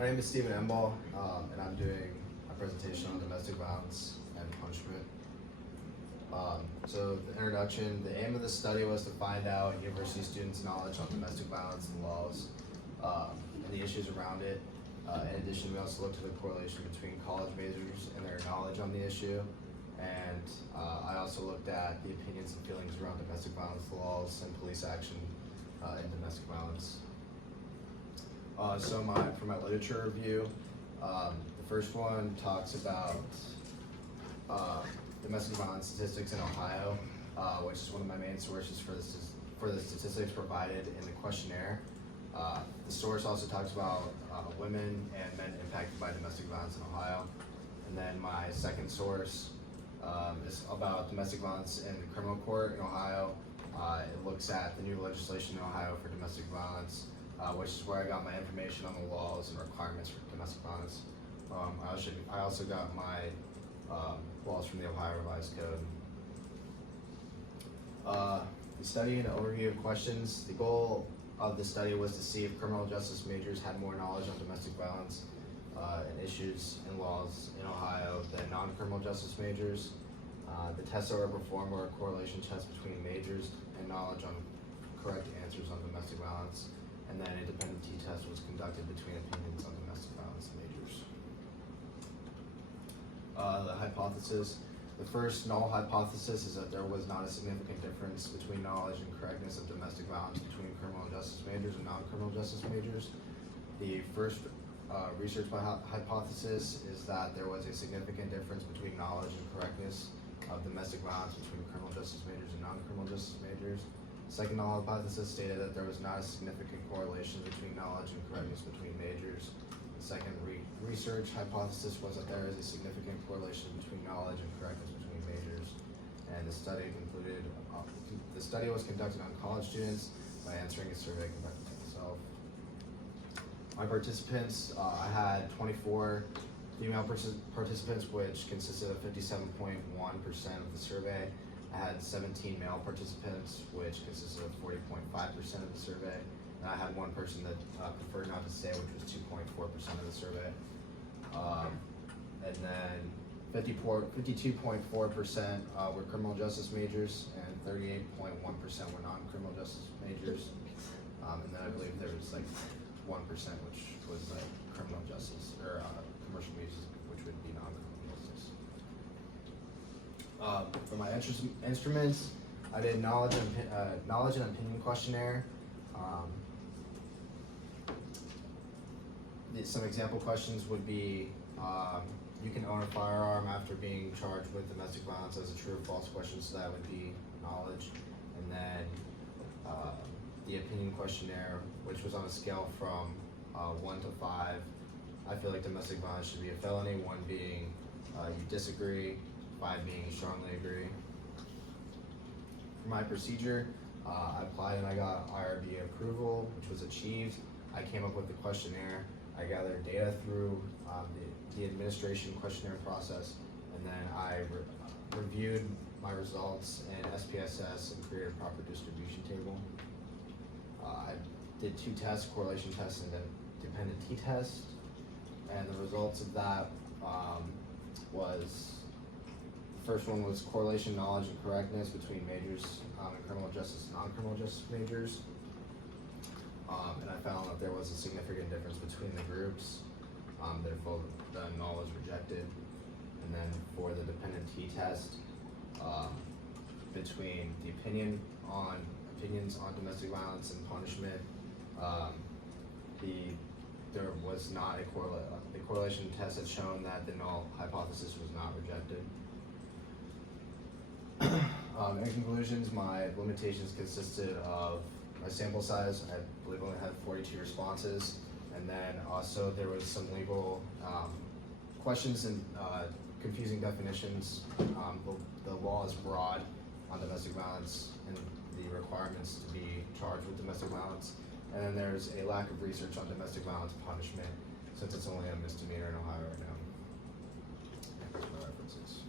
My name is Stephen Emball, and I'm doing a presentation on domestic violence and punishment. So the introduction, the aim of the study was to find out university students' knowledge on domestic violence and laws and the issues around it. In addition, we also looked at the correlation between college majors and their knowledge on the issue. And I also looked at the opinions and feelings around domestic violence laws and police action in domestic violence. For my literature review, the first one talks about domestic violence statistics in Ohio, which is one of my main sources for the statistics provided in the questionnaire. The source also talks about women and men impacted by domestic violence in Ohio. And then my second source is about domestic violence in the criminal court in Ohio. It looks at the new legislation in Ohio for domestic violence, which is where I got my information on the laws and requirements for domestic violence. I also got my laws from the Ohio Revised Code. The study and overview of questions. The goal of the study was to see if criminal justice majors had more knowledge on domestic violence and issues and laws in Ohio than non-criminal justice majors. The tests that were performed were a correlation test between majors and knowledge on correct answers on domestic violence, and then a independent t-test was conducted between opinions on domestic violence and majors. The hypothesis. The first null hypothesis is that there was not a significant difference between knowledge and correctness of domestic violence between criminal justice majors and non-criminal justice majors. The first research hypothesis is that there was a significant difference between knowledge and correctness of domestic violence between criminal justice majors and non-criminal justice majors. The second null hypothesis stated that there was not a significant correlation between knowledge and correctness between majors. The second research hypothesis was that there is a significant correlation between knowledge and correctness between majors. And the study concluded, the study was conducted on college students by answering a survey conducted by myself. My participants, I had 24 female participants, which consisted of 57.1% of the survey. I had 17 male participants, which consisted of 40.5% of the survey. And I had one person that preferred not to say, which was 2.4% of the survey. And then 52.4% were criminal justice majors, and 38.1% were non-criminal justice majors. And then I believe there was like 1%, which was like criminal justice or commercial music, which would be non-criminal justice. For my instruments, I did knowledge and opinion questionnaire. Some example questions would be, you can own a firearm after being charged with domestic violence as a true or false question, so that would be knowledge. And then the opinion questionnaire, which was on a scale from 1 to 5. I feel like domestic violence should be a felony, 1 being you disagree, 5 being you strongly agree. For my procedure, I applied and I got IRB approval, which was achieved. I came up with the questionnaire. I gathered data through the administration questionnaire process, and then I reviewed my results in SPSS and created a proper distribution table. I did 2 tests, correlation test and then dependent t-test, and the results of that was, the first one was correlation, knowledge, and correctness between majors in criminal justice and non-criminal justice majors. And I found that there was a significant difference between the groups. Therefore, the null was rejected. And then for the dependent t-test, between the opinions on domestic violence and punishment, there was not a the correlation test had shown that the null hypothesis was not rejected. In conclusions, my limitations consisted of my sample size. I believe I only had 42 responses, and then also there was some legal questions and confusing definitions. The law is broad on domestic violence and the requirements to be charged with domestic violence, and then there's a lack of research on domestic violence punishment, since it's only a misdemeanor in Ohio right now. And here's my references.